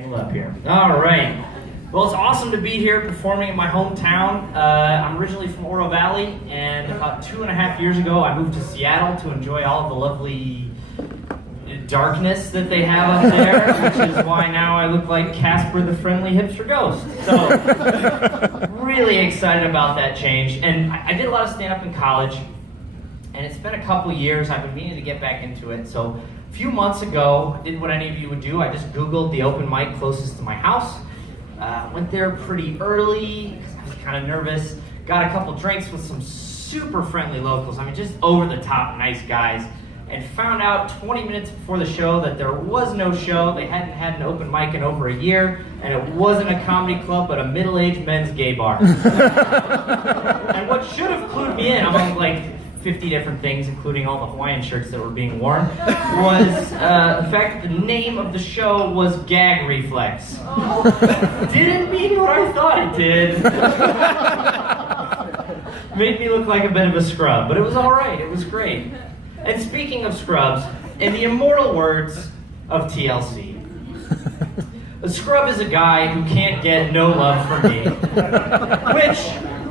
angled up here. All right. Well, it's awesome to be here performing in my hometown. I'm originally from Oro Valley, and about 2.5 years ago, I moved to Seattle to enjoy all of the lovely darkness that they have up there, which is why now I look like Casper the Friendly Hipster Ghost. So, really excited about that change. And I did a lot of stand-up in college, and it's been a couple years. I've been meaning to get back into it. So, a few months ago, I did what any of you would do. I just Googled the open mic closest to my house. Went there pretty early because I was kind of nervous. Got a couple drinks with some super friendly locals. I mean, just over-the-top nice guys. And found out 20 minutes before the show that there was no show. They hadn't had an open mic in over a year, and it wasn't a comedy club, but a middle-aged men's gay bar. And what should have clued me in, among like 50 different things, including all the Hawaiian shirts that were being worn, was the fact that the name of the show was Gag Reflex. Didn't mean what I thought it did. Made me look like a bit of a scrub, but it was all right. It was great. And speaking of scrubs, in the immortal words of TLC, a scrub is a guy who can't get no love from me, which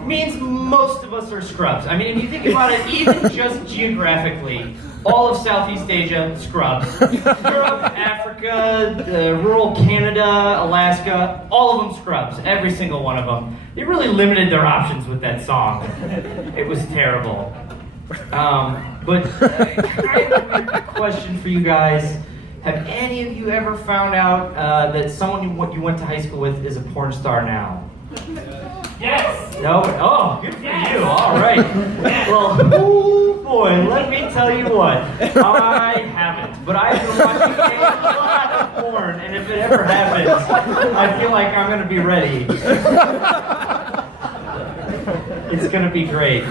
means most of us are scrubs. I mean, if you think about it, even just geographically, all of Southeast Asia, scrubs. Europe, Africa, rural Canada, Alaska, all of them scrubs, every single one of them. They really limited their options with that song. It was terrible. But kind of a weird question for you guys. Have any of you ever found out that someone you went to high school with is a porn star now? Yes! No? Oh, good for you. All right. Well, oh boy, let me tell you what. I haven't. But I've been watching a lot of porn, and if it ever happens, I feel like I'm going to be ready. It's gonna be great.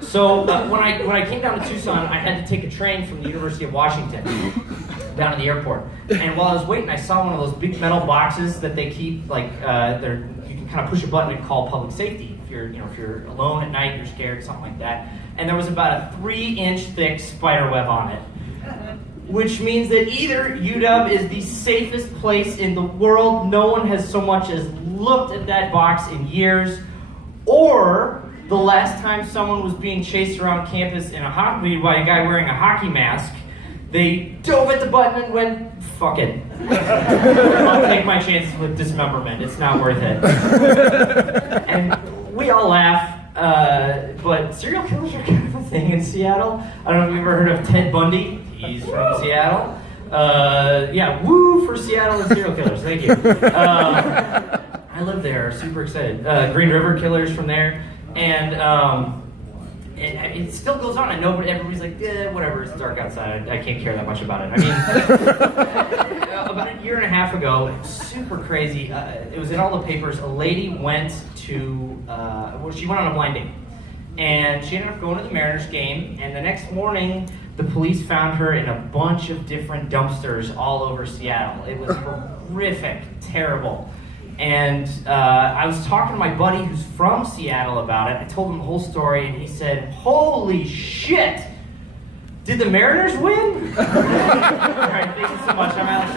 So when I came down to Tucson, I had to take a train from the University of Washington down to the airport. And while I was waiting, I saw one of those big metal boxes that they keep, like you can kind of push a button and call public safety if you're alone at night, you're scared, something like that. And there was about a 3-inch thick spider web on it. Which means that either UW is the safest place in the world, no one has so much as looked at that box in years, or the last time someone was being chased around campus in a hockey by a guy wearing a hockey mask, they dove at the button and went, fuck it. I'll take my chances with dismemberment, it's not worth it. And we all laugh, but serial killers are kind of a thing in Seattle. I don't know if you've ever heard of Ted Bundy. He's from Seattle. Yeah, woo for Seattle and serial killers. Thank you. I live there. Super excited. Green River Killers from there, and it still goes on. I know, but everybody's like, whatever. It's dark outside. I can't care that much about it. I mean, about a year and a half ago, it was super crazy. It was in all the papers. A lady went to she went on a blind date. And she ended up going to the Mariners game, and the next morning, the police found her in a bunch of different dumpsters all over Seattle. It was horrific, terrible. And I was talking to my buddy who's from Seattle about it. I told him the whole story, and he said, holy shit! Did the Mariners win? All right, thank you so much. I'm Alex.